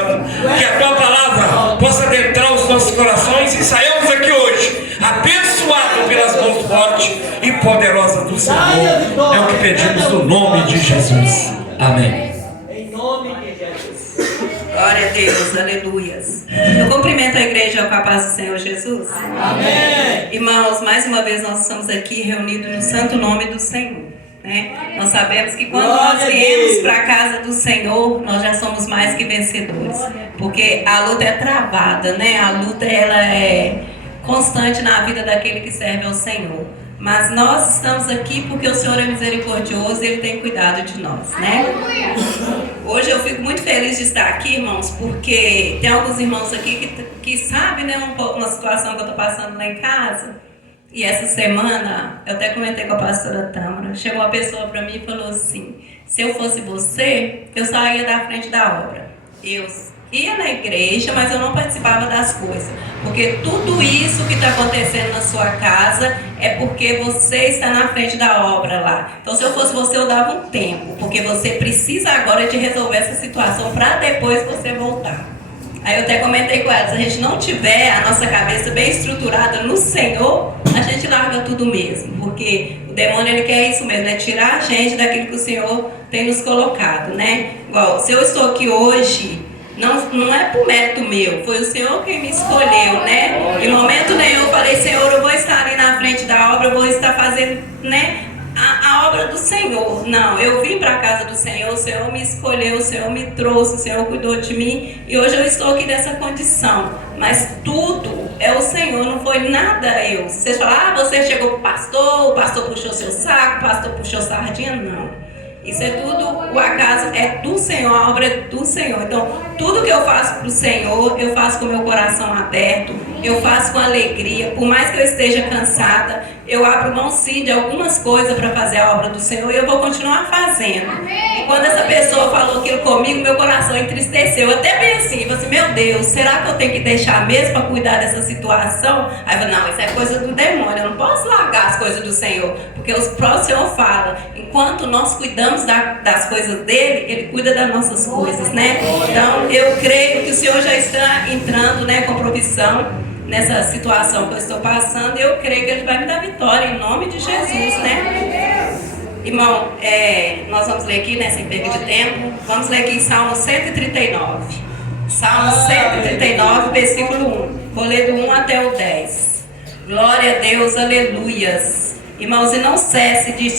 Que a tua palavra possa adentrar os nossos corações e saiamos aqui hoje abençoados pelas mãos fortes e poderosas do Senhor. É o que pedimos no nome de Jesus. Amém. Em nome de Jesus. Glória a Deus, aleluias. Eu cumprimento a igreja com a paz do Senhor Jesus. Amém. Irmãos, mais uma vez nós estamos aqui reunidos no santo nome do Senhor. Nós sabemos que quando nós viemos para a casa do Senhor, nós já somos mais que vencedores, porque a luta é travada, a luta ela é constante na vida daquele que serve ao Senhor. Mas nós estamos aqui porque o Senhor é misericordioso e Ele tem cuidado de nós, Hoje eu fico muito feliz de estar aqui, irmãos, porque tem alguns irmãos aqui que sabem, um pouco uma situação que eu estou passando lá em casa. E essa semana, eu até comentei com a pastora Tâmara, chegou uma pessoa para mim e falou assim: se eu fosse você, eu saía da frente da obra. Eu ia na igreja, mas eu não participava das coisas. Porque tudo isso que está acontecendo na sua casa é porque você está na frente da obra lá. Então, se eu fosse você, eu dava um tempo, porque você precisa agora de resolver essa situação para depois você voltar. Aí eu até comentei com ela, se a gente não tiver a nossa cabeça bem estruturada no Senhor, a gente larga tudo mesmo, porque o demônio ele quer isso mesmo, tirar a gente daquilo que o Senhor tem nos colocado, Igual, se eu estou aqui hoje, não é por mérito meu, foi o Senhor quem me escolheu, Em momento nenhum eu falei: Senhor, eu vou estar ali na frente da obra, eu vou estar fazendo, a obra do Senhor. Não, eu vim para a casa do Senhor, o Senhor me escolheu, o Senhor me trouxe, o Senhor cuidou de mim e hoje eu estou aqui nessa condição. Mas tudo é o Senhor, não foi nada eu. Você fala: você chegou para o pastor puxou seu saco, o pastor puxou sardinha. Não. Isso é tudo, o acaso é do Senhor, a obra é do Senhor. Então, tudo que eu faço para o Senhor, eu faço com o meu coração aberto, eu faço com alegria. Por mais que eu esteja cansada, eu abro mão sim de algumas coisas para fazer a obra do Senhor e eu vou continuar fazendo. E quando essa pessoa falou aquilo comigo, meu coração entristeceu. Eu até pensei, meu Deus, será que eu tenho que deixar mesmo para cuidar dessa situação? Aí eu falei: não, isso é coisa do demônio, eu não posso largar as coisas do Senhor. Porque o próprio Senhor fala, enquanto nós cuidamos das coisas dele, ele cuida das nossas coisas, Então, eu creio que o Senhor já está entrando, com provisão nessa situação que eu estou passando, e eu creio que Ele vai me dar vitória em nome de Jesus, Irmão, nós vamos ler aqui, sem perda de tempo, vamos ler aqui em Salmo 139. Salmo 139, versículo 1. Vou ler do 1 até o 10. Glória a Deus, aleluias. Irmãos, e não cesse de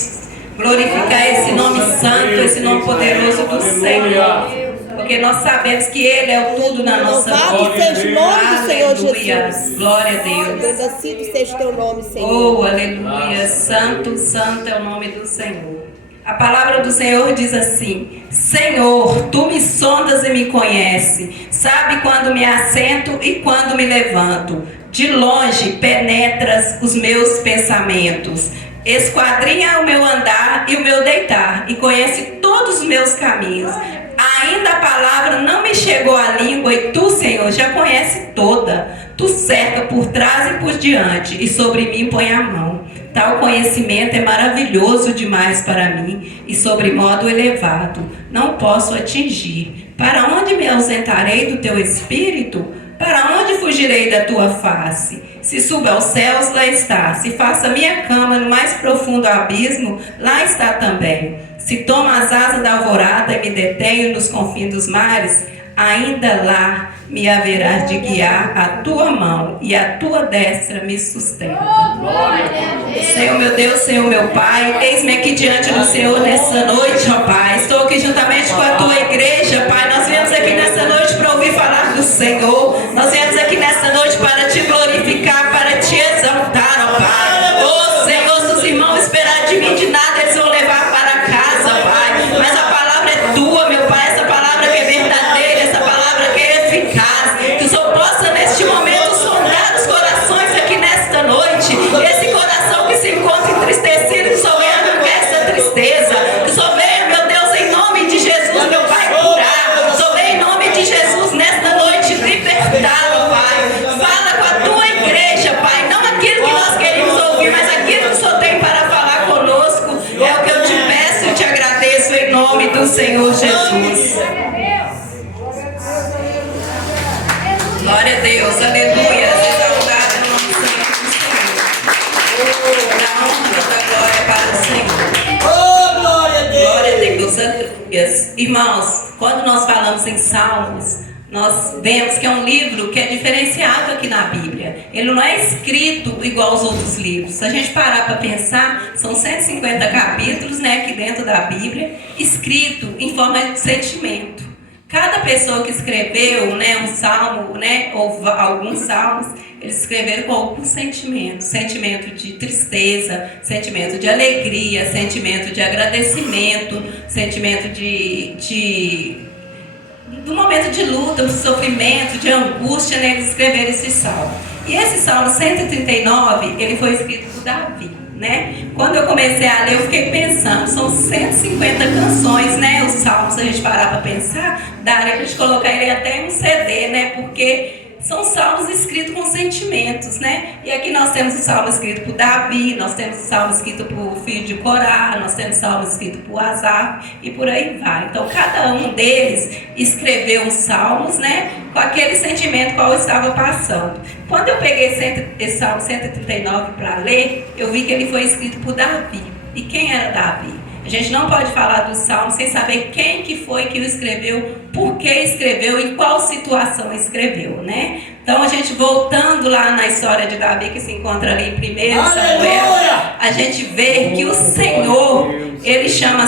glorificar esse nome santo, esse nome poderoso do Senhor. Porque nós sabemos que Ele é o tudo na nossa vida. Louvado seja o nome do Senhor Jesus. Glória a Deus. Bendecido seja o teu nome, Senhor. Oh, aleluia. Santo, santo é o nome do Senhor. A palavra do Senhor diz assim: Senhor, tu me sondas e me conheces. Sabe quando me assento e quando me levanto. De longe penetras os meus pensamentos. Esquadrinha o meu andar e o meu deitar, e conhece todos os meus caminhos. Ainda a palavra não me chegou à língua, e tu, Senhor, já conhece toda. Tu cerca por trás e por diante, e sobre mim põe a mão. Tal conhecimento é maravilhoso demais para mim, e sobremodo elevado. Não posso atingir. Para onde me ausentarei do teu espírito? Para onde fugirei da tua face? Se subo aos céus, lá está. Se faço a minha cama no mais profundo abismo, lá está também. Se tomo as asas da alvorada e me detenho nos confins dos mares, ainda lá me haverás de guiar a tua mão e a tua destra me sustenta. Senhor meu Deus, Senhor meu Pai, eis-me aqui diante do Senhor nessa noite, ó Pai. Estou aqui juntamente com a tua igreja, Pai. Nós viemos aqui nessa noite para ouvir falar do Senhor. Nós viemos aqui nessa noite para te glorificar, para te exaltar, ó Pai. Ô Senhor, se os irmãos esperar de mim de nada, eles vão levar para casa, Pai. Mas a palavra é tua, meu Pai. Essa palavra que é verdadeira, essa palavra que é eficaz. Que o Senhor possa neste momento sondar os corações aqui nesta noite. Esse coração que se encontra entristecido, que o Senhor venha arrancar essa tristeza. Que o Senhor venha, meu Deus, em nome de Jesus, meu Pai, curar. Que o Senhor venha em nome de Jesus nesta noite libertar, Glória a Deus, aleluia. Exaltado é o nome santo do Senhor. Da honra, da glória para o Senhor. Oh, glória a Deus. Glória a Deus, aleluia. Irmãos, quando nós falamos em Salmos, nós vemos que é um livro que é diferenciado aqui na Bíblia. Ele não é escrito igual aos outros livros. Se a gente parar para pensar, são 150 capítulos, né, aqui dentro da Bíblia, escrito em forma de sentimento. Cada pessoa que escreveu, né, um salmo, né, ou alguns salmos, eles escreveram com algum sentimento. Sentimento de tristeza, sentimento de alegria, sentimento de agradecimento, sentimento do momento de luta, de sofrimento, de angústia, né, eles escreveram esse salmo. E esse salmo 139, ele foi escrito por Davi, né? Quando eu comecei a ler, eu fiquei pensando, são 150 canções, né? Os salmos, se a gente parar para pensar, daria para a gente colocar ele até em um CD, né? Porque são salmos escritos com sentimentos, né? E aqui nós temos o salmo escrito por Davi, nós temos o salmo escrito por filho de Corá, nós temos o salmo escrito por Asaf e por aí vai. Então, cada um deles escreveu os salmos, né? Com aquele sentimento qual estava passando. Quando eu peguei esse salmo 139 para ler, eu vi que ele foi escrito por Davi. E quem era Davi? A gente não pode falar do salmo sem saber quem que foi que o escreveu, por que escreveu, em qual situação escreveu, né? Então, a gente voltando lá na história de Davi, que se encontra ali em 1 Samuel, a gente vê que o Senhor, ele chama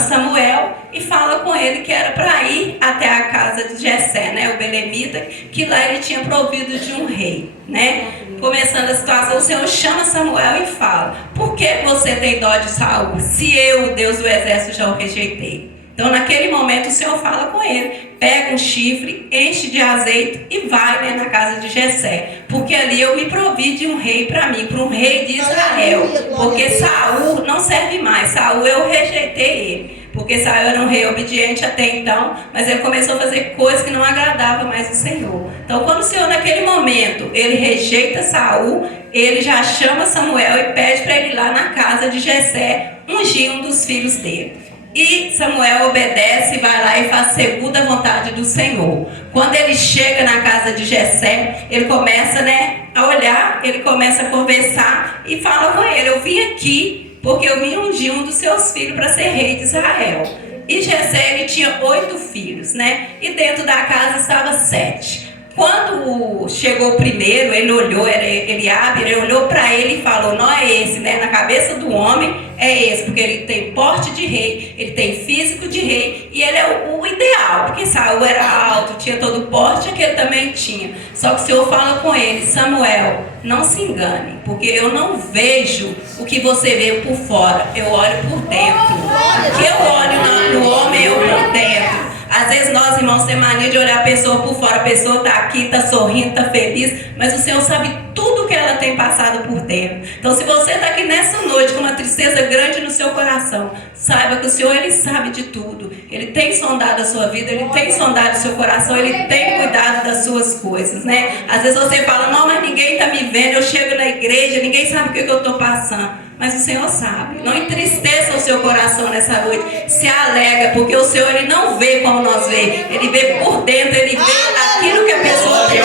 Samuel e fala com ele que era para ir até a casa de Jessé, né? O belemita, que lá ele tinha provido de um rei, né? Começando a situação, o Senhor chama Samuel e fala: por que você tem dó de Saul, se eu, Deus do exército, já o rejeitei? Então, naquele momento, o Senhor fala com ele: pega um chifre, enche de azeite e vai, né, na casa de Jessé, porque ali eu me provi de um rei para mim, para um rei de Israel, porque Saul não serve mais. Saul, eu rejeitei ele, porque Saul era um rei obediente até então, mas ele começou a fazer coisas que não agradavam mais o Senhor. Então, quando o Senhor, naquele momento, ele rejeita Saul, ele já chama Samuel e pede para ele ir lá na casa de Jessé ungir um dos filhos dele. E Samuel obedece, vai lá e faz segundo a vontade do Senhor. Quando ele chega na casa de Jessé, ele começa, né, a olhar, ele começa a conversar e fala com ele: eu vim aqui porque eu vim ungir um dos seus filhos para ser rei de Israel. E Jessé, ele tinha 8 filhos, né? E dentro da casa estava 7. Quando chegou o primeiro, ele olhou, era Eliabe, ele olhou para ele e falou: não é esse, né? Na cabeça do homem é esse, porque ele tem porte de rei, ele tem físico de rei, e ele é o ideal, porque Saul era alto, tinha todo o porte, aquele também tinha. Só que o Senhor fala com ele: Samuel, não se engane, porque eu não vejo o que você vê por fora, eu olho por dentro. O que eu olho no homem, eu por dentro. Às vezes nós, irmãos, temos mania de olhar a pessoa por fora. A pessoa está aqui, está sorrindo, está feliz, mas o Senhor sabe tudo que ela tem passado por dentro. Então, se você está aqui nessa noite com uma tristeza grande no seu coração, saiba que o Senhor, Ele sabe de tudo. Ele tem sondado a sua vida, Ele tem sondado o seu coração, Ele tem cuidado das suas coisas, né? Às vezes você fala: não, mas ninguém está me vendo, eu chego na igreja, ninguém sabe o que eu estou passando. Mas o Senhor sabe. Não entristeça o seu coração nessa noite. Se alegra, porque o Senhor, Ele não vê como nós vê. Ele vê por dentro, Ele vê aquilo que a pessoa tem.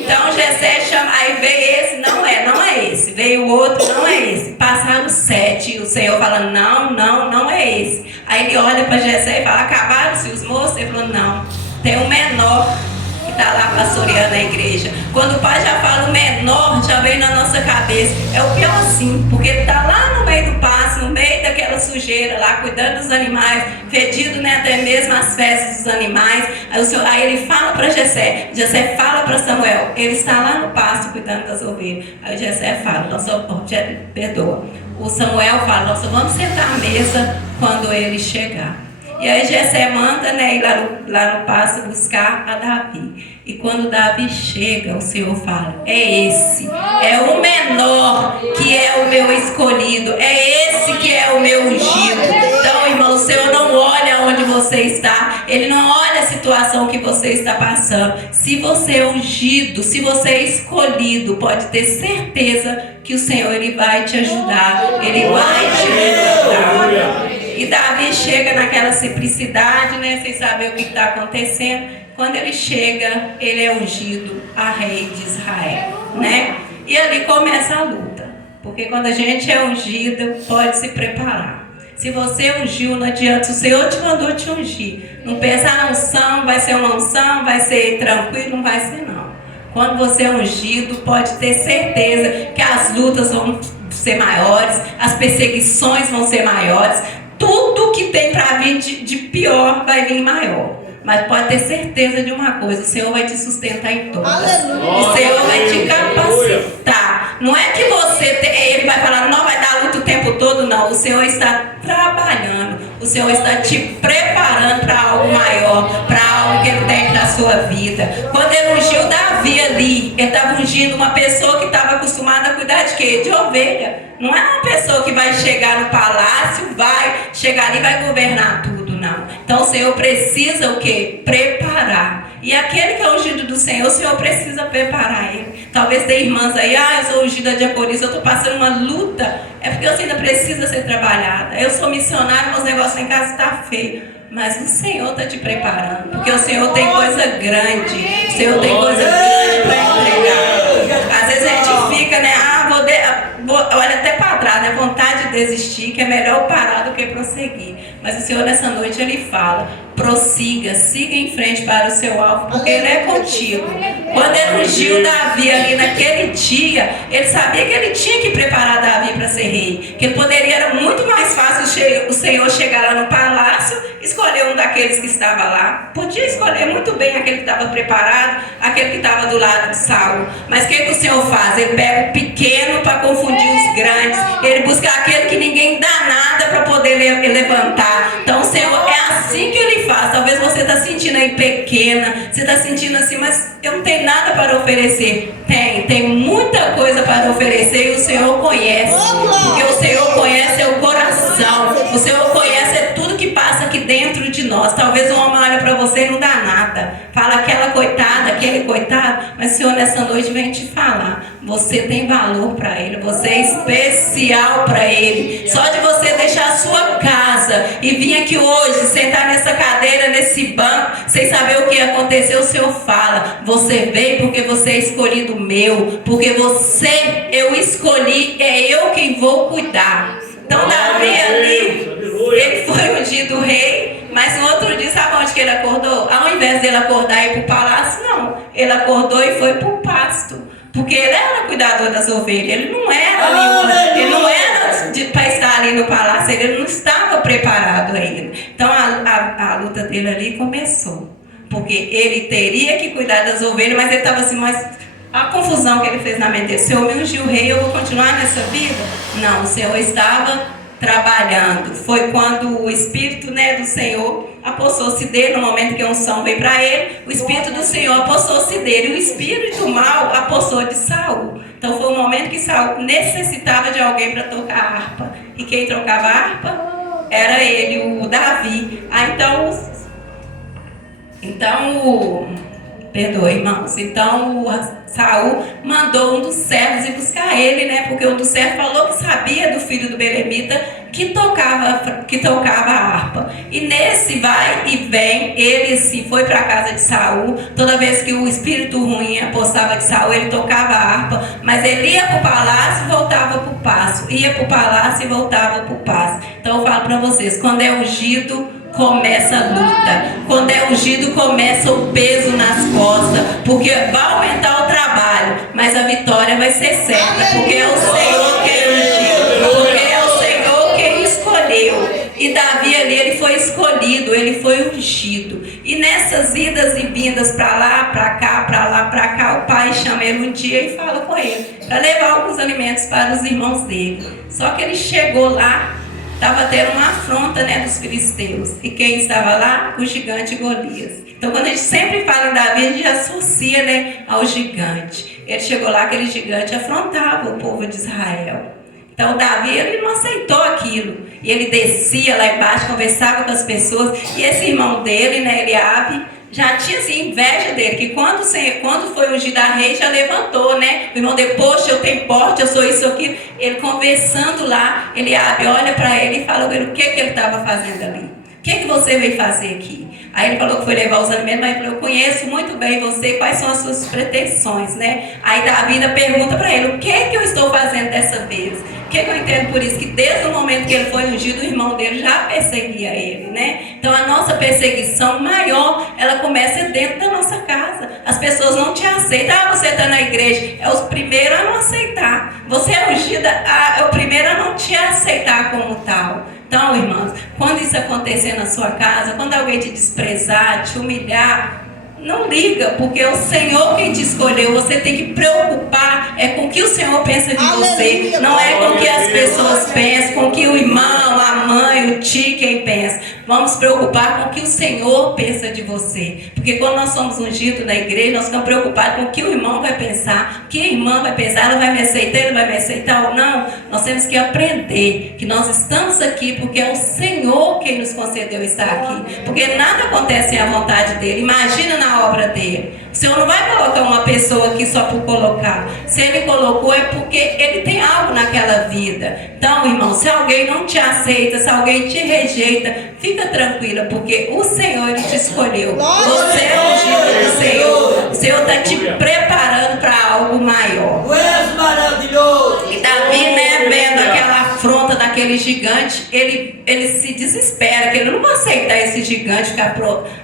Então Jessé chama, aí veio esse, não é esse. Veio o outro, não é esse. Passaram 7 e o Senhor fala: não é esse. Aí ele olha para Jessé e fala: acabaram-se os moços? Ele falou: não, tem um menor que está lá pastoreando a igreja. Quando o pai já fala o menor, já vem na nossa cabeça. É o piorzinho, porque ele está lá no meio do pasto, no meio daquela sujeira lá, cuidando dos animais, fedido, né, até mesmo as fezes dos animais. Aí ele fala para Jessé fala para Samuel: ele está lá no pasto cuidando das ovelhas. Aí Jessé fala: perdoa. O Samuel fala: nós vamos sentar à mesa quando ele chegar. E aí Jessé manda, né, ir lá no pasto buscar a Davi. E quando Davi chega, o Senhor fala: é esse, é o menor que é o meu escolhido, é esse que é o meu ungido. Então, irmão, o Senhor não olha onde você está, Ele não olha a situação que você está passando. Se você é ungido, se você é escolhido, pode ter certeza que o Senhor, Ele vai te ajudar, Ele vai te levantar. E Davi chega naquela simplicidade, né, sem saber o que está acontecendo. Quando ele chega, ele é ungido a rei de Israel, né? E ali começa a luta. Porque quando a gente é ungido, pode se preparar. Se você ungiu, não adianta. O Senhor te mandou te ungir. Não pensa na unção, vai ser uma unção, vai ser tranquilo, não vai ser não. Quando você é ungido, pode ter certeza que as lutas vão ser maiores, as perseguições vão ser maiores. Tudo que tem para vir de pior vai vir maior. Mas pode ter certeza de uma coisa: o Senhor vai te sustentar em todas. O Senhor vai te capacitar. Não é que ele vai falar, não vai dar luta o tempo todo, não. O Senhor está trabalhando. O Senhor está te preparando para algo maior, para algo que Ele tem para a sua vida. Quando Ele ungiu Davi ali, Ele estava ungindo uma pessoa que estava acostumada a cuidar de quê? De ovelha. Não é uma pessoa que vai chegar no palácio, vai chegar ali e vai governar tudo, não. Então o Senhor precisa o quê? Preparar. E aquele que é ungido do Senhor, o Senhor precisa preparar ele. Talvez tenha irmãs aí, eu sou ungida diaconisa, eu estou passando uma luta. É porque você ainda precisa ser trabalhada. Eu sou missionária, meus negócios em casa estão feios. Mas o Senhor está te preparando. Porque o Senhor tem coisa grande. O Senhor tem coisa grande para entregar. Às vezes a gente fica, né? Olha até para trás, né? Vontade de desistir, que é melhor parar do que prosseguir. Mas o Senhor nessa noite Ele fala: prossiga, siga em frente para o seu alvo, porque Ele é contigo. Quando Ele ungiu Davi ali naquele dia, Ele sabia que Ele tinha que preparar Davi para ser rei. Que poderia, era muito mais fácil o Senhor chegar lá no palácio, escolher um daqueles que estava lá. Podia escolher muito bem aquele que estava preparado, aquele que estava do lado de Saul. Mas o que o Senhor faz? Ele pega o pequeno para confundir os grandes. Ele busca aquele que ninguém dá nada para poder levantar. Então o Senhor é assim que Ele faz. Talvez você está sentindo aí pequena, você está sentindo assim, mas eu não tenho nada para oferecer. Tem muita coisa para oferecer e o Senhor conhece. Porque o Senhor conhece o coração. O Senhor conhece tudo que passa aqui dentro de nós. Talvez um homem olhe para você e não dá nada. Fala aquela coitada, aquele coitado. Mas o Senhor nessa noite vem te falar: você tem valor para Ele. Você é especial para Ele. Só de você deixar a sua casa e vir aqui hoje, sentar nessa cadeira, nesse banco, sem saber o que aconteceu, o Senhor fala: você veio porque você é escolhido meu. Porque você, eu escolhi, é eu quem vou cuidar. Então Davi ali, ele foi ungido rei, mas no outro dia, sabe onde que ele acordou? Ao invés dele acordar e ir para o palácio, não. Ele acordou e foi para o pasto. Porque ele era cuidador das ovelhas, ele não era ali, ele não era para estar ali no palácio, ele não estava preparado ainda. Então a luta dele ali começou. Porque ele teria que cuidar das ovelhas, mas ele estava assim, mas a confusão que ele fez na mente dele: o Senhor me ungiu rei, eu vou continuar nessa vida? Não, o Senhor estava trabalhando. Foi quando o Espírito, né, do Senhor apossou-se dele, no momento que a unção veio para ele, o Espírito do Senhor apossou-se dele, e o Espírito mal apossou de Saul. Então foi um momento que Saul necessitava de alguém para tocar a harpa. E quem tocava a harpa era ele, o Davi. Perdoe, irmãos. Então Saul mandou um dos servos ir buscar ele, né? Porque um dos servos falou que sabia do filho do belemita que tocava a harpa. E nesse vai e vem, ele se foi para a casa de Saul. Toda vez que o espírito ruim apostava de Saul, ele tocava a harpa. Mas ele ia para o palácio e voltava para o passo. Ia para o palácio e voltava para o passo. Então eu falo para vocês: quando é ungido, começa a luta. Quando é ungido, começa o peso nas costas, porque vai aumentar o trabalho, mas a vitória vai ser certa, porque é o Senhor quem ungiu, porque é o Senhor quem escolheu. E Davi ali, ele foi escolhido, ele foi ungido. E nessas idas e vindas para lá, para cá, para lá, para cá, o pai chama ele um dia e fala com ele para levar alguns alimentos para os irmãos dele. Só que ele chegou lá, estava tendo uma afronta, né, dos filisteus. E quem estava lá? O gigante Golias. Então, quando a gente sempre fala em Davi, a gente associa, né, ao gigante. Ele chegou lá, aquele gigante afrontava o povo de Israel. Então, Davi, ele não aceitou aquilo. E ele descia lá embaixo, conversava com as pessoas. E esse irmão dele, né, Eliabe, já tinha assim, inveja dele, que quando foi ungido a rei, já levantou, né? O irmão dele, poxa, eu tenho porte, eu sou isso aqui. Ele conversando lá, ele abre, olha para ele e fala o que ele estava fazendo ali. O que você veio fazer aqui? Aí ele falou que foi levar os alimentos, mas ele falou, eu conheço muito bem você, quais são as suas pretensões, né? Aí Davi ainda pergunta para ele, o que eu estou fazendo dessa vez? O que eu entendo por isso? Que desde o momento que ele foi ungido, o irmão dele já perseguia ele, né? Então a nossa perseguição maior, ela começa dentro da nossa casa. As pessoas não te aceitam. Ah, você está na igreja, é os primeiros a não aceitar. Você é ungida, é o primeiro a não te aceitar como tal. Então, irmãos, quando isso acontecer na sua casa, quando alguém te desprezar, te humilhar, não liga, porque é o Senhor quem te escolheu. Você tem que preocupar com o que o Senhor pensa de você. Não é com o que as pessoas pensam, com o que o irmão, a mãe, o tio, quem pensa. Vamos preocupar com o que o Senhor pensa de você. Porque quando nós somos ungidos na igreja, nós ficamos preocupados com o que o irmão vai pensar. O que a irmã vai pensar, ela vai me aceitar, ele vai me aceitar ou não. Nós temos que aprender que nós estamos aqui porque é o Senhor quem nos concedeu estar aqui. Porque nada acontece à vontade dele. Imagina na obra dele. O Senhor não vai colocar uma pessoa aqui só por colocar. Se Ele colocou é porque Ele tem algo naquela vida. Então, irmão, se alguém não te aceita, se alguém te rejeita, fica tranquila, porque o Senhor Ele te escolheu. Você é ungido do Senhor. O Senhor está te preparando para algo maior. Tu és maravilhoso. E Davi, né, vendo aquela afronta daquele gigante, ele se desespera, que ele não vai aceitar esse gigante ficar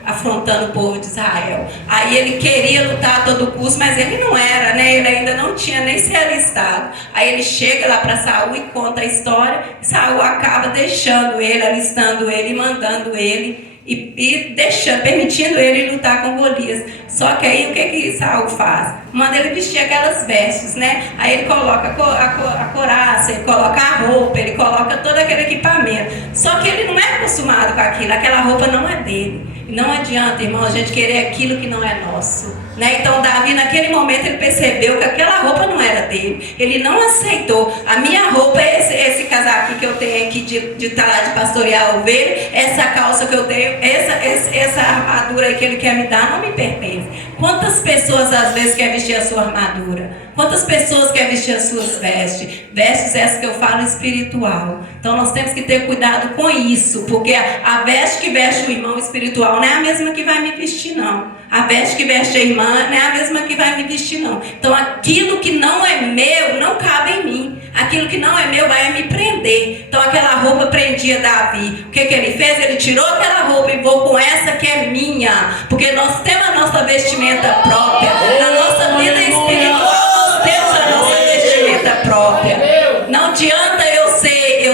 afrontando o povo de Israel. Aí ele queria lutar a todo custo, mas ele não era, né? Ele ainda não tinha nem se alistado. Aí ele chega lá para Saul e conta a história. Saul acaba deixando ele, alistando ele, mandando ele e deixando, permitindo ele lutar com Golias. Só que aí o que Saul faz? Manda ele vestir aquelas vestes, né? Aí ele coloca a couraça, ele coloca a roupa, ele coloca todo aquele equipamento. Só que ele não é acostumado com aquilo, aquela roupa não é dele. Não adianta, irmão, a gente querer aquilo que não é nosso, né? Então Davi, naquele momento, ele percebeu que aquela roupa não era dele. Ele não aceitou. A minha roupa é esse casaquinho que eu tenho aqui de estar lá de pastorear a ovelha, essa calça que eu tenho, essa armadura aí que ele quer me dar não me pertence. Quantas pessoas às vezes querem vestir a sua armadura? Quantas pessoas querem vestir as suas vestes? Vestes essas que eu falo espiritual. Então nós temos que ter cuidado com isso, porque a veste que veste o irmão espiritual não é a mesma que vai me vestir, não. A veste que veste a irmã não é a mesma que vai me vestir, não. Então aquilo que não é meu não cabe em mim. Aquilo que não é meu vai me prender. Então aquela roupa prendia Davi. O que ele fez? Ele tirou aquela roupa e vou com essa que é minha. Porque nós temos a nossa vestimenta própria. Na nossa vida espiritual nós temos a nossa vestimenta própria. Não adianta eu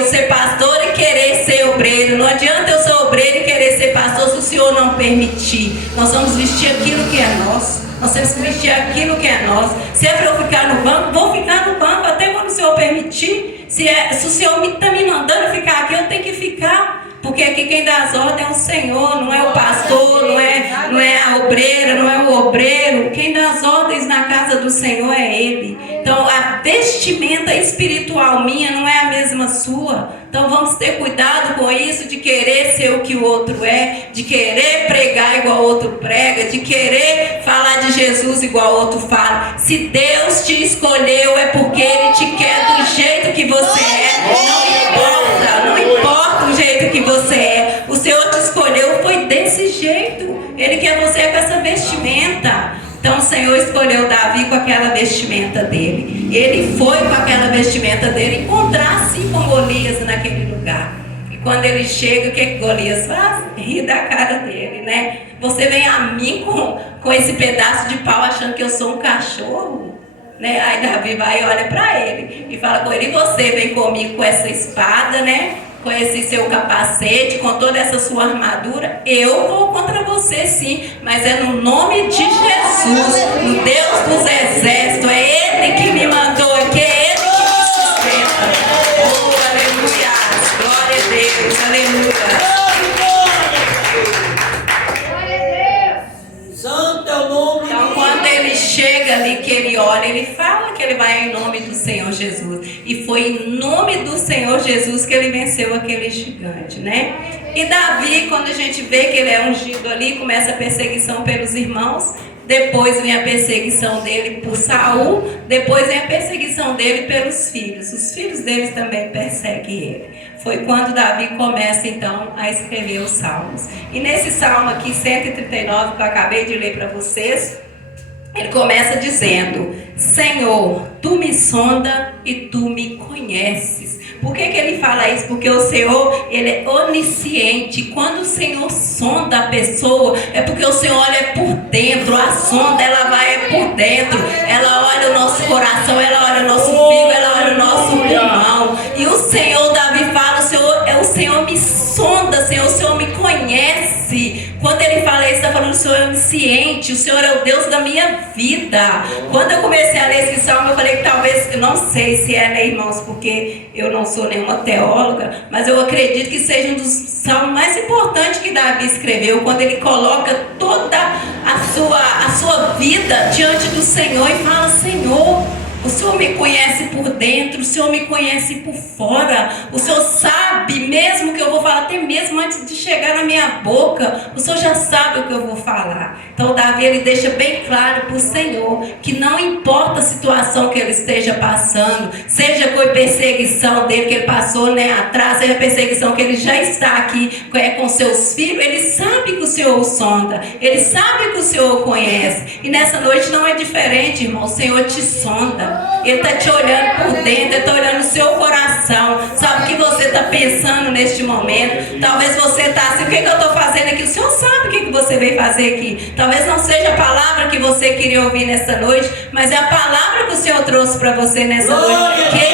ser pastor e querer ser obreiro. Não adianta eu ser obreiro e querer ser pastor se o Senhor não permitir. Nós vamos vestir aquilo que é nosso. Nós temos que vestir aquilo que é nosso. Se é para eu ficar no banco, vou ficar no banco até quando o Senhor permitir. Se o Senhor está me mandando ficar aqui, eu tenho que ficar. Porque aqui quem dá as ordens é o Senhor, não é o pastor, não é a obreira, não é o obreiro. Quem dá as ordens na casa do Senhor é Ele. Então a vestimenta espiritual minha não é a mesma sua. Então vamos ter cuidado com isso, de querer ser o que o outro é, de querer pregar igual o outro prega, de querer falar de Jesus igual o outro fala. Se Deus te escolheu é porque Ele te quer do jeito que você é. Não importa o jeito que você é. O Senhor te escolheu, foi desse jeito. Ele quer você com essa vestimenta. Então o Senhor escolheu Davi com aquela vestimenta dele. Ele foi com aquela vestimenta dele encontrar assim com Golias naquele lugar. E quando ele chega, o que Golias faz? Ri da cara dele, né? Você vem a mim com esse pedaço de pau achando que eu sou um cachorro? Né? Aí Davi vai e olha para ele e fala com ele, e você vem comigo com essa espada, né? Com esse seu capacete, com toda essa sua armadura, eu vou contra você sim, mas é no nome de Jesus, o Deus dos exércitos, é Ele que me mandou aqui, é Ele que me sustenta. Oh, aleluia, glória a Deus, aleluia. Santo é o nome. Então quando ele chega ali, que ele olha, ele fala que ele vai em nome do Senhor Jesus. E foi em nome do Senhor Jesus que ele venceu aquele gigante, né? E Davi, quando a gente vê que ele é ungido ali, começa a perseguição pelos irmãos, depois vem a perseguição dele por Saul, depois vem a perseguição dele pelos filhos. Os filhos deles também perseguem ele. Foi quando Davi começa então a escrever os salmos. E nesse salmo aqui, 139, que eu acabei de ler para vocês, ele começa dizendo: Senhor, tu me sonda e tu me conheces. Por que ele fala isso? Porque o Senhor, ele é onisciente. Quando o Senhor sonda a pessoa, é porque o Senhor olha por dentro. A sonda, ela vai por dentro. Ela olha o nosso coração, ela olha o nosso fígado, ela olha o nosso pulmão. E o Senhor, Davi fala, o Senhor me sonda, Senhor, o Senhor me conhece. Quando ele fala isso, está falando, o Senhor é onisciente, o Senhor é o Deus da minha vida. Quando eu comecei a ler esse salmo, eu falei que talvez, eu não sei se é, né, irmãos, porque eu não sou nenhuma teóloga, mas eu acredito que seja um dos salmos mais importantes que Davi escreveu, quando ele coloca toda a sua vida diante do Senhor e fala: Senhor, o Senhor me conhece por dentro, o Senhor me conhece por fora, o Senhor sabe mesmo o que eu vou falar, até mesmo antes de chegar na minha boca, o Senhor já sabe o que eu vou falar. Então Davi, ele deixa bem claro para o Senhor que não importa a situação que ele esteja passando, seja com a perseguição dele que ele passou, né, atrás, seja a perseguição que ele já está aqui com seus filhos, ele sabe que o Senhor o sonda, ele sabe que o Senhor o conhece. E nessa noite não é diferente, irmão, o Senhor te sonda. Ele está te olhando por dentro, ele está olhando o seu coração. Sabe o que você está pensando neste momento? Talvez você está assim: o que eu estou fazendo aqui? O Senhor sabe o que você veio fazer aqui. Talvez não seja a palavra que você queria ouvir nessa noite, mas é a palavra que o Senhor trouxe para você nessa noite. Que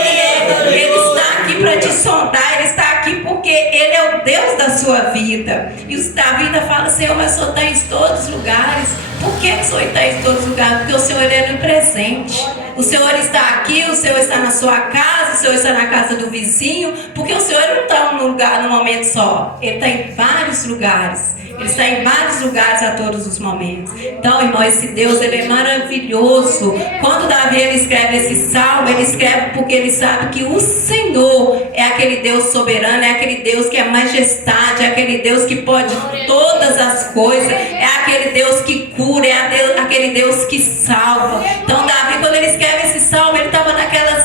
Ele está aqui para te sondar, Ele está aqui porque Ele é o Deus da sua vida. E o Davi ainda fala: Senhor, mas o Senhor está em todos os lugares. Por que o Senhor está em todos os lugares? Porque o Senhor, Ele é no presente. O Senhor está aqui, o Senhor está na sua casa, o Senhor está na casa do vizinho, porque o Senhor não está num lugar, num momento só. Ele está em vários lugares. Ele está em vários lugares a todos os momentos. Então, irmão, esse Deus, ele é maravilhoso. Quando Davi, ele escreve esse salmo, ele escreve porque ele sabe que o Senhor é aquele Deus soberano, é aquele Deus que é majestade, é aquele Deus que pode todas as coisas, é aquele Deus que cura, é aquele Deus que salva. Então, Davi, quando ele escreve esse salmo, ele estava naquela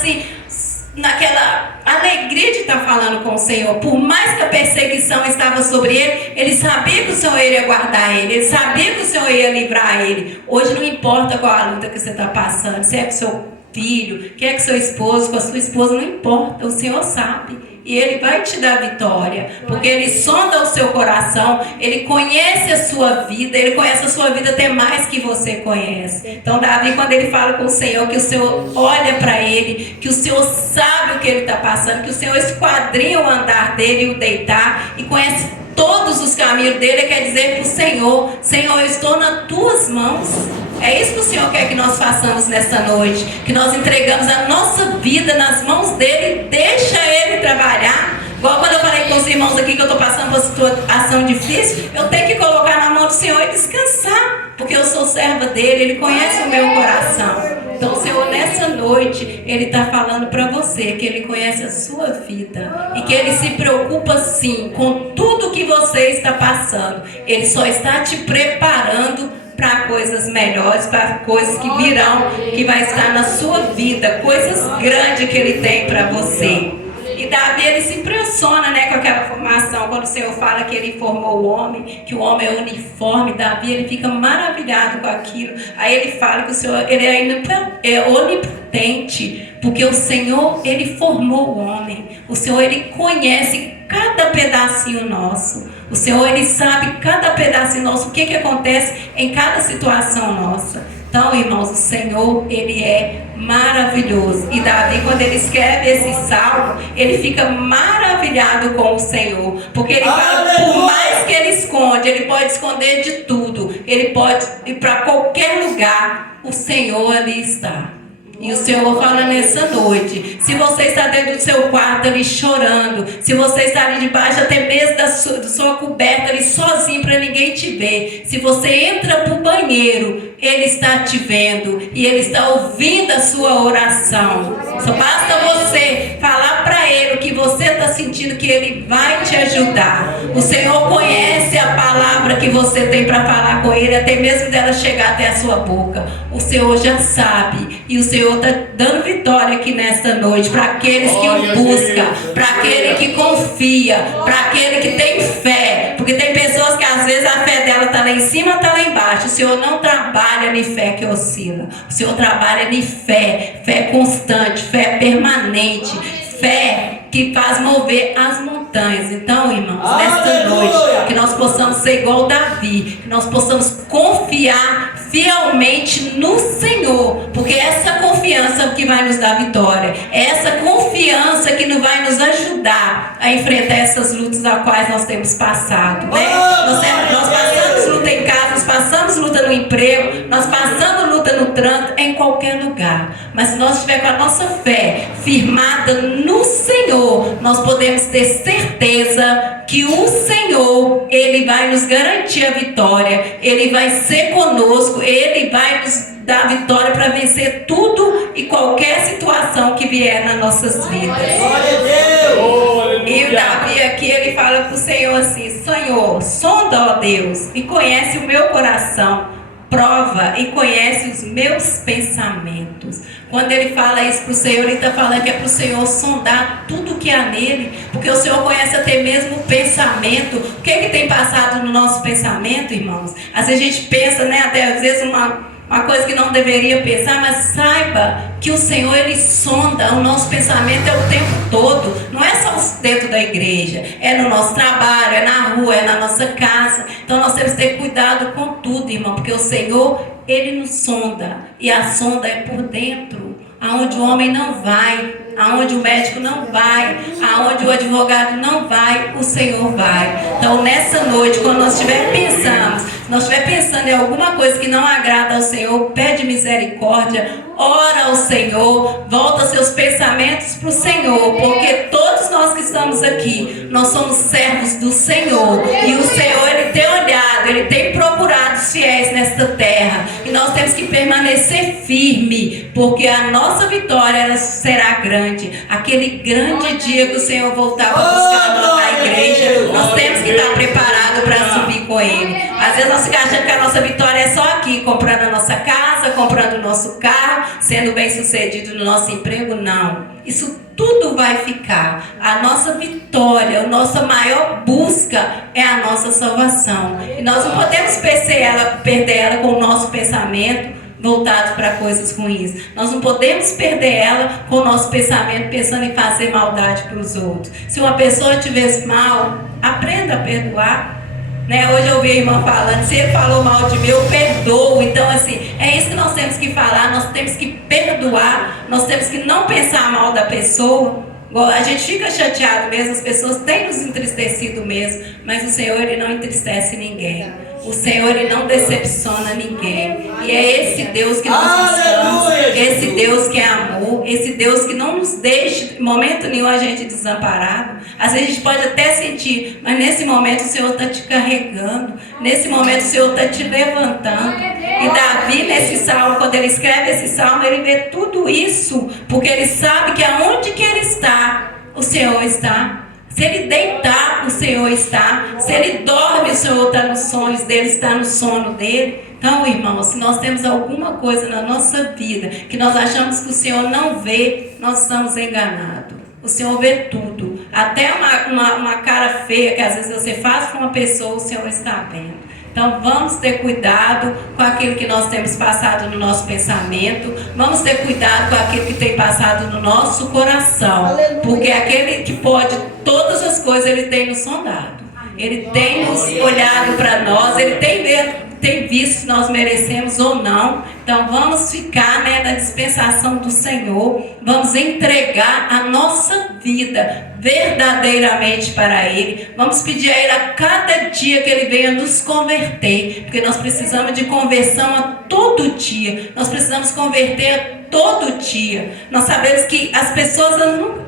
alegria de estar falando com o Senhor. Por mais que a perseguição estava sobre ele, ele sabia que o Senhor iria guardar ele sabia que o Senhor ia livrar ele. Hoje não importa qual a luta que você está passando, se é com seu filho, que é com seu esposo, com a sua esposa, não importa, o Senhor sabe. E Ele vai te dar vitória, porque Ele sonda o seu coração, Ele conhece a sua vida, Ele conhece a sua vida até mais que você conhece. Então Davi, quando ele fala com o Senhor, que o Senhor olha para ele, que o Senhor sabe o que ele está passando, que o Senhor esquadrinha o andar dele e o deitar, e conhece todos os caminhos dele, ele quer dizer para o Senhor: Senhor, eu estou nas tuas mãos. É isso que o Senhor quer que nós façamos nessa noite, que nós entregamos a nossa vida nas mãos dele, deixa ele trabalhar. Igual quando eu falei com os irmãos aqui que eu estou passando por uma situação difícil, eu tenho que colocar na mão do Senhor e descansar, porque eu sou serva dele, ele conhece o meu coração. Então o Senhor, nessa noite, Ele está falando para você que Ele conhece a sua vida e que Ele se preocupa sim com tudo que você está passando. Ele só está te preparando para coisas melhores, para coisas que virão, que vai estar na sua vida, coisas grandes que Ele tem para você. E Davi, ele se impressiona, né, com aquela formação. Quando o Senhor fala que Ele formou o homem, que o homem é uniforme, Davi, ele fica maravilhado com aquilo. Aí ele fala que o Senhor, ele é onipotente, porque o Senhor, Ele formou o homem. O Senhor, Ele conhece cada pedacinho nosso. O Senhor, Ele sabe cada pedacinho nosso, o que acontece em cada situação nossa. Então, irmãos, o Senhor, Ele é maravilhoso. E Davi, quando ele escreve esse salmo, ele fica maravilhado com o Senhor. Porque ele fala, por mais que ele esconde, ele pode esconder de tudo. Ele pode ir para qualquer lugar, o Senhor ali está. E o Senhor fala nessa noite, se você está dentro do seu quarto ali chorando, se você está ali debaixo até mesmo da sua coberta ali sozinho para ninguém te ver, se você entra para o banheiro, Ele está te vendo e Ele está ouvindo a sua oração. Só basta você falar para Ele o que você está sentindo, que Ele vai te ajudar. O Senhor conhece a palavra que você tem para falar com Ele, até mesmo dela chegar até a sua boca. O Senhor já sabe. E o Senhor está dando vitória aqui nesta noite para aqueles que o buscam, para aquele que confia, para aquele que tem fé. Porque tem pessoas que às vezes a fé dela está lá em cima, está lá embaixo. O Senhor não trabalha em fé que oscila. O Senhor trabalha em fé, fé constante, fé permanente, fé que faz mover as montanhas. Então, irmãos, nesta noite, que nós possamos ser igual Davi, que nós possamos confiar fielmente no Senhor, porque é essa confiança que vai nos dar vitória, é essa confiança que vai nos ajudar a enfrentar essas lutas as quais nós temos passado, né? Nós passamos luta em casa, nós passamos luta no emprego, nós passamos luta no trânsito, em qualquer lugar. Mas se nós estivermos com a nossa fé firmada no Senhor, nós podemos ter certeza que o Senhor, Ele vai nos garantir a vitória, Ele vai ser conosco, Ele vai nos dar a vitória para vencer tudo e qualquer situação que vier nas nossas vidas. E o Davi aqui, ele fala para o Senhor assim: Senhor, sonda, ó Deus, e conhece o meu coração, prova e conhece os meus pensamentos. Quando ele fala isso para o Senhor, ele está falando que é para o Senhor sondar tudo que há nele, porque o Senhor conhece até mesmo o pensamento. O que é que tem passado no nosso pensamento, irmãos? Às vezes a gente pensa, né, até às vezes uma coisa que não deveria pensar, mas saiba que o Senhor, Ele sonda o nosso pensamento o tempo todo. Não é só dentro da igreja, é no nosso trabalho, é na rua, é na nossa casa. Então nós temos que ter cuidado com tudo, irmão, porque o Senhor, Ele nos sonda, e a sonda é por dentro, aonde o homem não vai, aonde o médico não vai, aonde o advogado não vai, o Senhor vai. Então nessa noite, quando nós estiver pensando em alguma coisa que não agrada ao Senhor, pede misericórdia, ora ao Senhor, volta seus pensamentos para o Senhor, porque todos nós que estamos aqui, nós somos servos do Senhor, e o Senhor, Ele tem olhado, Ele tem procurado os fiéis nesta terra, e nós temos que permanecer firme, porque a nossa vitória, ela será grande. Aquele grande dia que o Senhor voltar para buscar a igreja, nós temos que estar preparados para subir com Ele. Às vezes nós ficamos achando que a nossa vitória é só aqui, comprando a nossa casa, comprando o nosso carro, sendo bem sucedido no nosso emprego. Não, isso tudo vai ficar. A nossa vitória, a nossa maior busca é a nossa salvação, e nós não podemos perder ela com o nosso pensamento voltados para coisas ruins. Nós não podemos perder ela com o nosso pensamento pensando em fazer maldade para os outros. Se uma pessoa te vê mal, aprenda a perdoar. Né? Hoje eu vi a irmã falando, se ele falou mal de mim, eu perdoo. Então assim, é isso que nós temos que falar, nós temos que perdoar, nós temos que não pensar mal da pessoa. A gente fica chateado mesmo, as pessoas têm nos entristecido mesmo, mas o Senhor, Ele não entristece ninguém. O Senhor, Ele não decepciona ninguém. E é esse Deus que nós buscamos, esse Deus que é amor, esse Deus que não nos deixa em momento nenhum a gente desamparado. Às vezes a gente pode até sentir, mas nesse momento o Senhor está te carregando, nesse momento o Senhor está te levantando. E Davi, nesse salmo, quando ele escreve esse salmo, ele vê tudo isso, porque ele sabe que aonde que ele está, o Senhor está. Se ele deitar, o Senhor está. Se ele dorme, o Senhor está nos sonhos dele, está no sono dele. Então, irmãos, se nós temos alguma coisa na nossa vida que nós achamos que o Senhor não vê, nós estamos enganados. O Senhor vê tudo. Até uma cara feia que às vezes você faz com uma pessoa, o Senhor está vendo. Então vamos ter cuidado com aquilo que nós temos passado no nosso pensamento. Vamos ter cuidado com aquilo que tem passado no nosso coração. Aleluia. Porque aquele que pode todas as coisas, Ele tem nos sondado. Ele tem nos olhado para nós. Ele tem visto se nós merecemos ou não. Então vamos ficar, né, na dispensação do Senhor. Vamos entregar a nossa vida verdadeiramente para Ele. Vamos pedir a Ele a cada dia que Ele venha nos converter, porque nós precisamos de conversão a todo dia. Nós precisamos converter a todo dia. Nós sabemos que as pessoas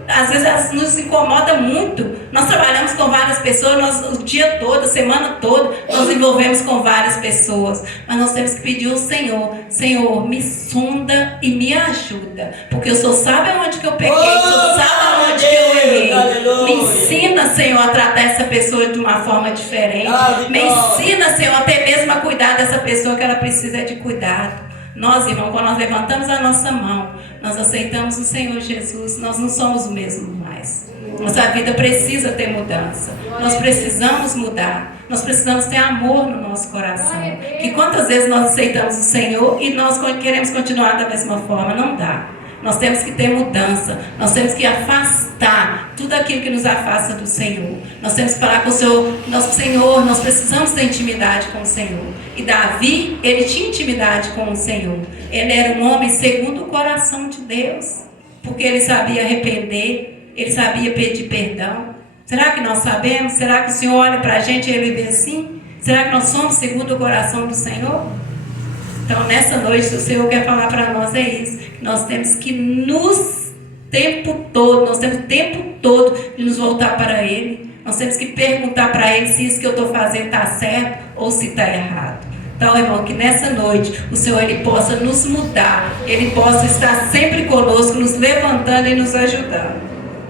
às vezes elas nos incomodam muito. Nós trabalhamos com várias pessoas, o dia todo, a semana toda, nós envolvemos com várias pessoas. Mas nós temos que pedir ao Senhor: Senhor, me sonda e me ajuda. Porque o Senhor sabe aonde que eu pequei, o Senhor sabe aonde que eu errei. Me ensina, Senhor, a tratar essa pessoa de uma forma diferente. Me ensina, Senhor, até mesmo a cuidar dessa pessoa que ela precisa de cuidado. Nós, irmão, quando nós levantamos a nossa mão, nós aceitamos o Senhor Jesus, nós não somos o mesmo mais. Nossa vida precisa ter mudança. Nós precisamos mudar. Nós precisamos ter amor no nosso coração. Que quantas vezes nós aceitamos o Senhor e nós queremos continuar da mesma forma? Não dá. Nós temos que ter mudança. Nós temos que afastar tudo aquilo que nos afasta do Senhor. Nós temos que falar com o Senhor: nosso Senhor, nós precisamos ter intimidade com o Senhor. E Davi, ele tinha intimidade com o Senhor. Ele era um homem segundo o coração de Deus. Porque ele sabia arrepender, ele sabia pedir perdão. Será que nós sabemos? Será que o Senhor olha para a gente e ele vê assim? Será que nós somos segundo o coração do Senhor? Então, nessa noite, o Senhor quer falar para nós é isso. Nós temos que tempo todo de nos voltar para Ele. Nós temos que perguntar para Ele se isso que eu estou fazendo está certo ou se está errado. Então, irmão, que nessa noite o Senhor ele possa nos mudar. Ele possa estar sempre conosco, nos levantando e nos ajudando.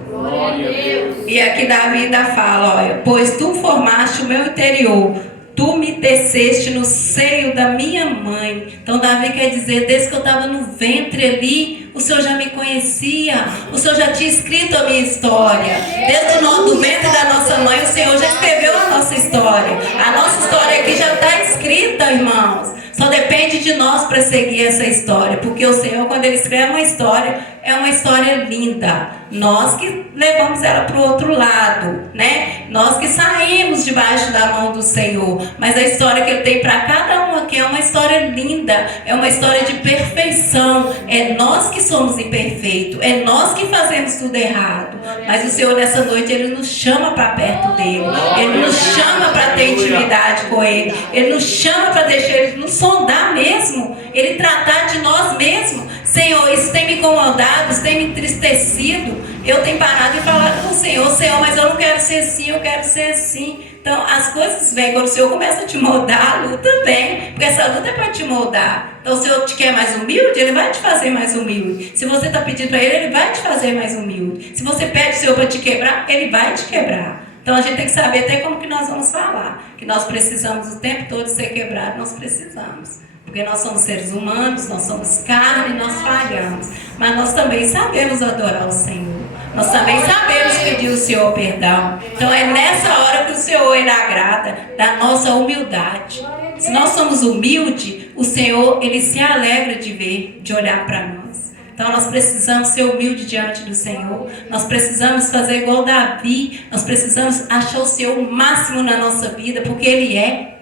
Glória a Deus. E aqui Davi ainda fala: olha, pois tu formaste o meu interior, tu me teceste no seio da minha mãe. Então Davi quer dizer, desde que eu estava no ventre ali, o Senhor já me conhecia, o Senhor já tinha escrito a minha história. Desde o ventre da nossa mãe, o Senhor já escreveu a nossa história. A nossa história aqui já está escrita, irmãos. Só depende de nós para seguir essa história, porque o Senhor, quando Ele escreve uma história, é uma história linda. Nós que levamos ela para o outro lado, né? Nós que saímos debaixo da mão do Senhor. Mas a história que Ele tem para cada um aqui é uma história linda, é uma história de perfeição. É nós que somos imperfeitos, é nós que fazemos tudo errado. Mas o Senhor nessa noite, Ele nos chama para perto dEle. Ele nos chama para ter intimidade com Ele. Ele nos chama para deixar Ele nos sondar mesmo. Ele tratar de nós mesmos. Senhor, isso tem me incomodado, isso tem me entristecido. Eu tenho parado e falado com o Senhor: Senhor, mas eu não quero ser assim, eu quero ser assim. Então, as coisas vêm, quando o Senhor começa a te moldar, a luta vem, porque essa luta é para te moldar. Então, o Senhor te quer mais humilde, Ele vai te fazer mais humilde. Se você está pedindo para Ele, Ele vai te fazer mais humilde. Se você pede o Senhor para te quebrar, Ele vai te quebrar. Então, a gente tem que saber até como que nós vamos falar. Que nós precisamos o tempo todo ser quebrado, nós precisamos. Porque nós somos seres humanos, nós somos carne, nós falhamos. Mas nós também sabemos adorar o Senhor. Nós também sabemos pedir ao Senhor perdão. Então é nessa hora que o Senhor ele agrada da nossa humildade. Se nós somos humildes, o Senhor ele se alegra de ver, de olhar para nós. Então nós precisamos ser humildes diante do Senhor. Nós precisamos fazer igual Davi. Nós precisamos achar o Senhor o máximo na nossa vida, porque Ele é.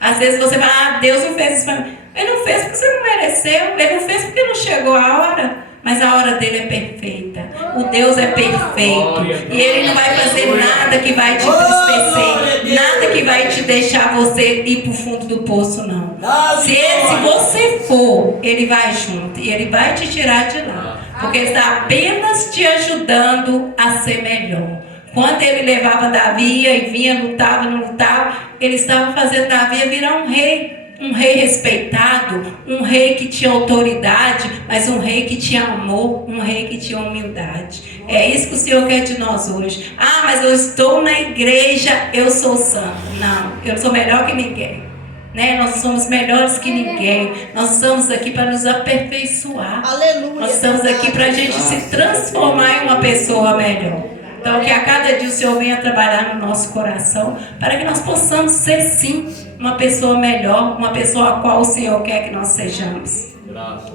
Às vezes você fala: Deus não fez isso para mim. Ele não fez porque você não mereceu. Ele não fez porque não chegou a hora. Mas a hora dele é perfeita. O Deus é perfeito. E Ele não vai fazer nada que vai te entristecer. Nada que vai te deixar você ir para o fundo do poço, não. Se você for, Ele vai junto. E Ele vai te tirar de lá. Porque Ele está apenas te ajudando a ser melhor. Quando Ele levava Davi e vinha, lutava, não lutava, Ele estava fazendo Davi virar um rei. Um rei respeitado, um rei que tinha autoridade, mas um rei que tinha amor, um rei que tinha humildade. É isso que o Senhor quer de nós hoje. Ah, mas eu estou na igreja, eu sou santo. Não, eu sou melhor que ninguém. Né? Nós somos melhores que ninguém. Nós estamos aqui para nos aperfeiçoar. Aleluia. Nós estamos aqui para a gente se transformar em uma pessoa melhor. Então, que a cada dia o Senhor venha trabalhar no nosso coração, para que nós possamos ser, sim, uma pessoa melhor, uma pessoa a qual o Senhor quer que nós sejamos.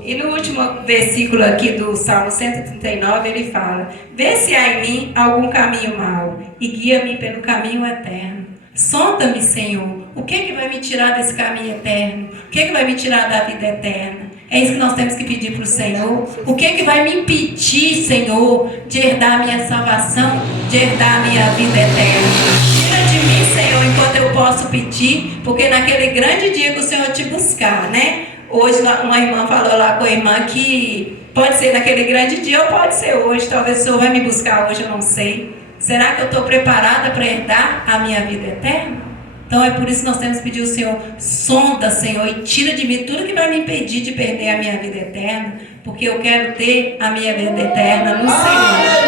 E no último versículo aqui do Salmo 139, ele fala: vê se há em mim algum caminho mau e guia-me pelo caminho eterno. Sonda-me, Senhor, o que vai me tirar desse caminho eterno? O que vai me tirar da vida eterna? É isso que nós temos que pedir para o Senhor. O que vai me impedir, Senhor, de herdar a minha salvação, de herdar a minha vida eterna? Tira de mim, Senhor, enquanto eu posso pedir, porque naquele grande dia que o Senhor te buscar, né? Hoje uma irmã falou lá com a irmã que pode ser naquele grande dia ou pode ser hoje. Talvez o Senhor vai me buscar hoje, eu não sei. Será que eu estou preparada para herdar a minha vida eterna? Então é por isso que nós temos que pedir ao Senhor, sonda, Senhor, e tira de mim tudo que vai me impedir de perder a minha vida eterna, porque eu quero ter a minha vida eterna no Senhor.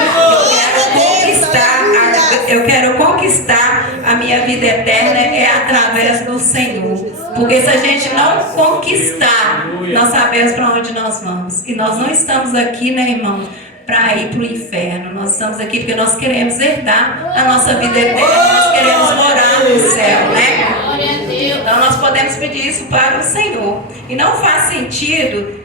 Eu quero conquistar a minha vida eterna através do Senhor. Porque se a gente não conquistar, nós sabemos para onde nós vamos. E nós não estamos aqui, né, irmãos, para ir para o inferno. Nós estamos aqui porque nós queremos herdar a nossa vida eterna, nós queremos morar no céu, né? Então nós podemos pedir isso para o Senhor. E não faz sentido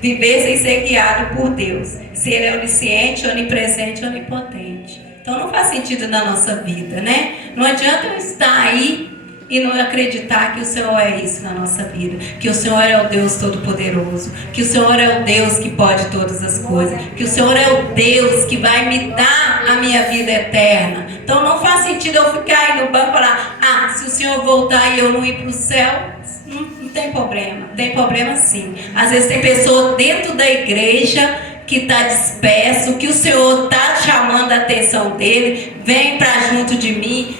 viver sem ser guiado por Deus. Se Ele é onisciente, onipresente, onipotente. Então não faz sentido na nossa vida, né? Não adianta eu estar aí e não acreditar que o Senhor é isso na nossa vida, que o Senhor é o Deus Todo-Poderoso, que o Senhor é o Deus que pode todas as coisas, que o Senhor é o Deus que vai me dar a minha vida eterna. Então não faz sentido eu ficar aí no banco e falar, se o Senhor voltar e eu não ir para o céu, não tem problema. Tem problema sim. Às vezes tem pessoa dentro da igreja que está disperso, que o Senhor está chamando a atenção dele, vem para junto de mim,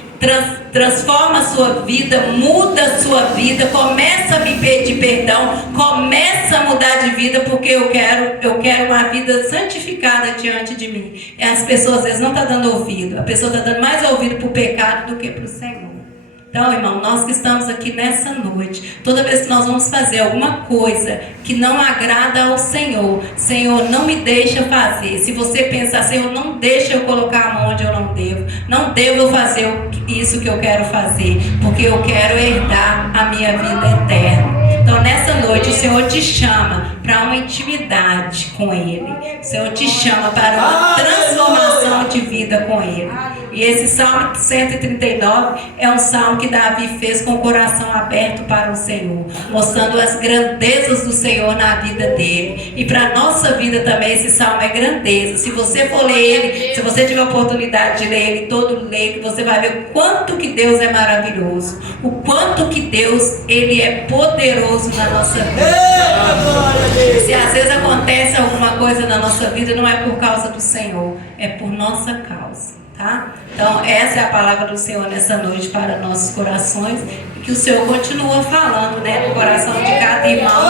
transforma a sua vida, muda a sua vida, começa a me pedir perdão, começa a mudar de vida, porque eu quero uma vida santificada diante de mim. E as pessoas às vezes não estão dando ouvido, a pessoa está dando mais ouvido para o pecado do que para o Senhor. Então, irmão, nós que estamos aqui nessa noite, toda vez que nós vamos fazer alguma coisa que não agrada ao Senhor, Senhor, não me deixa fazer. Se você pensar, Senhor, não deixa eu colocar a mão onde eu não devo fazer isso que eu quero fazer, porque eu quero herdar a minha vida eterna. Então, nessa noite, o Senhor te chama para uma intimidade com Ele. O Senhor te chama para uma transformação de vida com Ele. E esse Salmo 139 é um salmo que Davi fez com o coração aberto para o Senhor, mostrando as grandezas do Senhor na vida dele. E para a nossa vida também esse salmo é grandeza. Se você for ler ele, se você tiver a oportunidade de ler ele todo, leio, você vai ver o quanto que Deus é maravilhoso, o quanto que Deus, ele é poderoso na nossa vida. Se às vezes acontece alguma coisa na nossa vida, não é por causa do Senhor, é por nossa causa. Tá? Então essa é a palavra do Senhor nessa noite para nossos corações, e que o Senhor continua falando, né, no coração de cada irmão